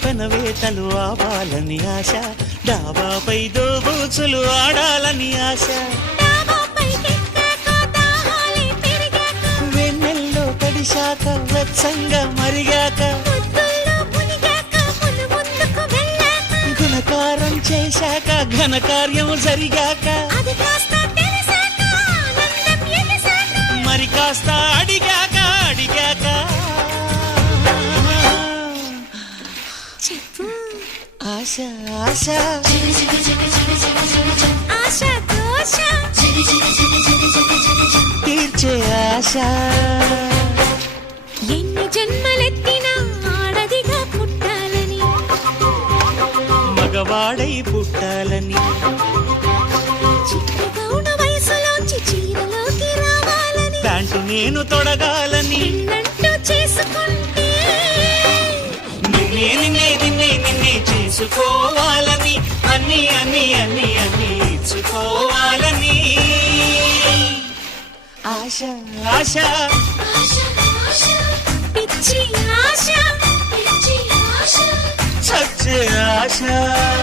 పెనవేతలు ఆవాలని ఆశ, డాబాపై దోబూచులు ఆడాలని ఆశ, వెన్నెల్లో తడిశాక వెచ్చంగా మరిగాక, గుణకారం చేశాక ఘనకార్యం జరిగాక, మరి కాస్త అడిగాక అడిగాక ఆశ ఆశ తీర్చే ఆశ. ఎన్ని జన్మలెత్తినా ఆడదిగా పుట్టాలని, మగవాడై పుట్టాలని, చిన్నగౌన వయసులోంచి చీరలోకి రావాలని, ప్యాంటు నేను తొడగాలని, నిన్నంటూ చేసుకుంటే నిన్నే నిన్నే నిన్నే నిన్నే చేసుకోవాలని, అన్ని అన్ని అన్ని అన్ని ఇచ్చుకోవాలని ఆశ ఆశ ఆశ